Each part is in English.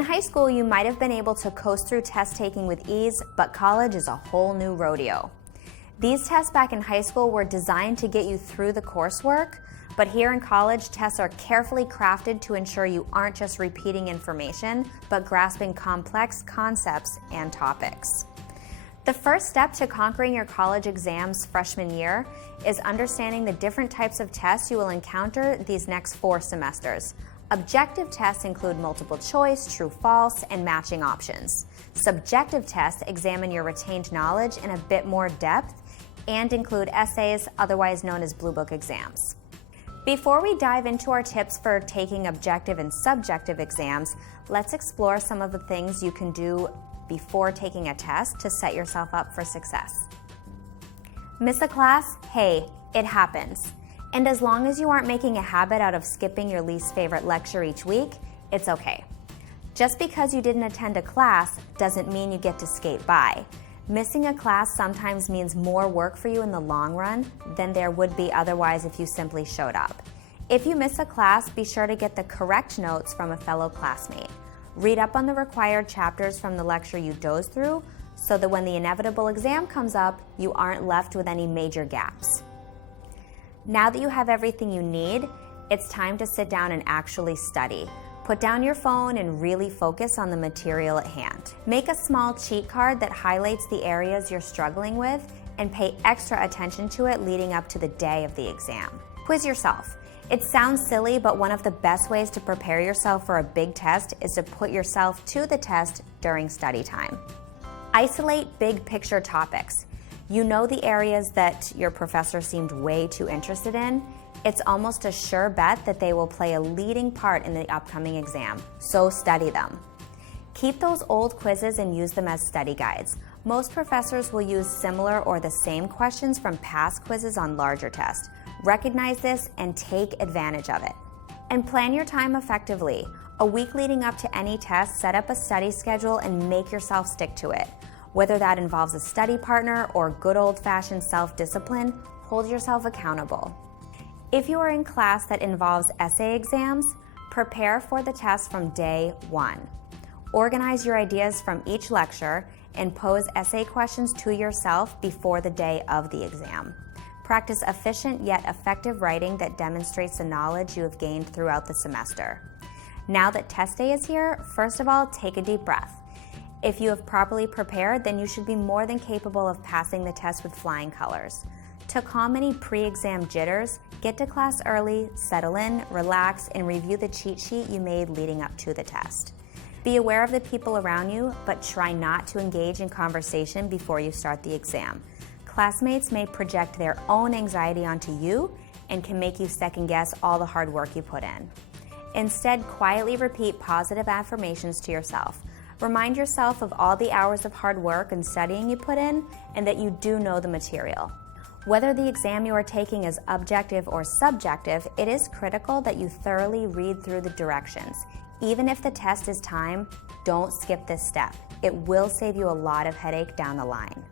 In high school, you might have been able to coast through test taking with ease, but college is a whole new rodeo. These tests back in high school were designed to get you through the coursework, but here in college, tests are carefully crafted to ensure you aren't just repeating information, but grasping complex concepts and topics. The first step to conquering your college exams freshman year is understanding the different types of tests you will encounter these next 4 semesters. Objective tests include multiple choice, true, false, and matching options. Subjective tests examine your retained knowledge in a bit more depth and include essays, otherwise known as Blue Book exams. Before we dive into our tips for taking objective and subjective exams, let's explore some of the things you can do before taking a test to set yourself up for success. Miss a class? Hey, it happens. And as long as you aren't making a habit out of skipping your least favorite lecture each week, it's okay. Just because you didn't attend a class doesn't mean you get to skate by. Missing a class sometimes means more work for you in the long run than there would be otherwise if you simply showed up. If you miss a class, be sure to get the correct notes from a fellow classmate. Read up on the required chapters from the lecture you dozed through so that when the inevitable exam comes up, you aren't left with any major gaps. Now that you have everything you need, it's time to sit down and actually study. Put down your phone and really focus on the material at hand. Make a small cheat card that highlights the areas you're struggling with and pay extra attention to it leading up to the day of the exam. Quiz yourself. It sounds silly, but one of the best ways to prepare yourself for a big test is to put yourself to the test during study time. Isolate big picture topics. You know the areas that your professor seemed way too interested in. It's almost a sure bet that they will play a leading part in the upcoming exam, so study them. Keep those old quizzes and use them as study guides. Most professors will use similar or the same questions from past quizzes on larger tests. Recognize this and take advantage of it. And plan your time effectively. A week leading up to any test, set up a study schedule and make yourself stick to it. Whether that involves a study partner or good old-fashioned self-discipline, hold yourself accountable. If you are in class that involves essay exams, prepare for the test from day 1. Organize your ideas from each lecture and pose essay questions to yourself before the day of the exam. Practice efficient yet effective writing that demonstrates the knowledge you have gained throughout the semester. Now that test day is here, first of all, take a deep breath. If you have properly prepared, then you should be more than capable of passing the test with flying colors. To calm any pre-exam jitters, get to class early, settle in, relax, and review the cheat sheet you made leading up to the test. Be aware of the people around you, but try not to engage in conversation before you start the exam. Classmates may project their own anxiety onto you and can make you second-guess all the hard work you put in. Instead, quietly repeat positive affirmations to yourself. Remind yourself of all the hours of hard work and studying you put in and that you do know the material. Whether the exam you are taking is objective or subjective, it is critical that you thoroughly read through the directions. Even if the test is timed, don't skip this step. It will save you a lot of headache down the line.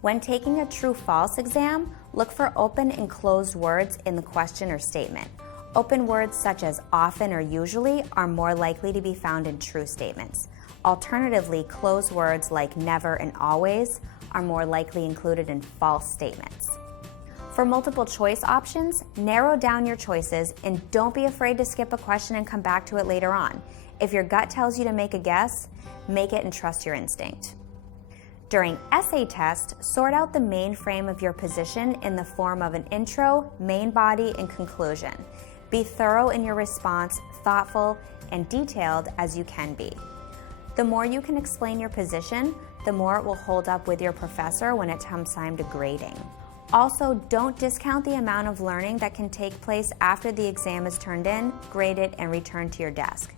When taking a true-false exam, look for open and closed words in the question or statement. Open words such as often or usually are more likely to be found in true statements. Alternatively, closed words like never and always are more likely included in false statements. For multiple choice options, narrow down your choices and don't be afraid to skip a question and come back to it later on. If your gut tells you to make a guess, make it and trust your instinct. During essay test, sort out the main frame of your position in the form of an intro, main body, and conclusion. Be thorough in your response, thoughtful, and detailed as you can be. The more you can explain your position, the more it will hold up with your professor when it comes time to grading. Also, don't discount the amount of learning that can take place after the exam is turned in, graded, and returned to your desk.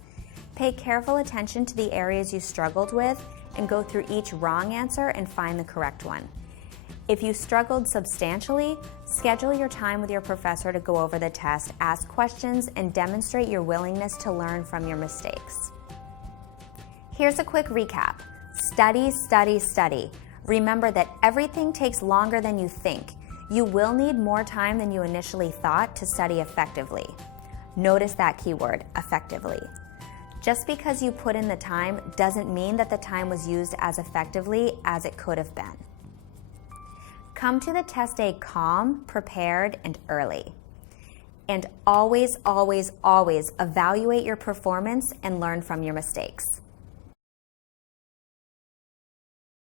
Pay careful attention to the areas you struggled with and go through each wrong answer and find the correct one. If you struggled substantially, schedule your time with your professor to go over the test, ask questions, and demonstrate your willingness to learn from your mistakes. Here's a quick recap. Study, study, study. Remember that everything takes longer than you think. You will need more time than you initially thought to study effectively. Notice that keyword, effectively. Just because you put in the time doesn't mean that the time was used as effectively as it could have been. Come to the test day calm, prepared, and early. And always, always, always evaluate your performance and learn from your mistakes.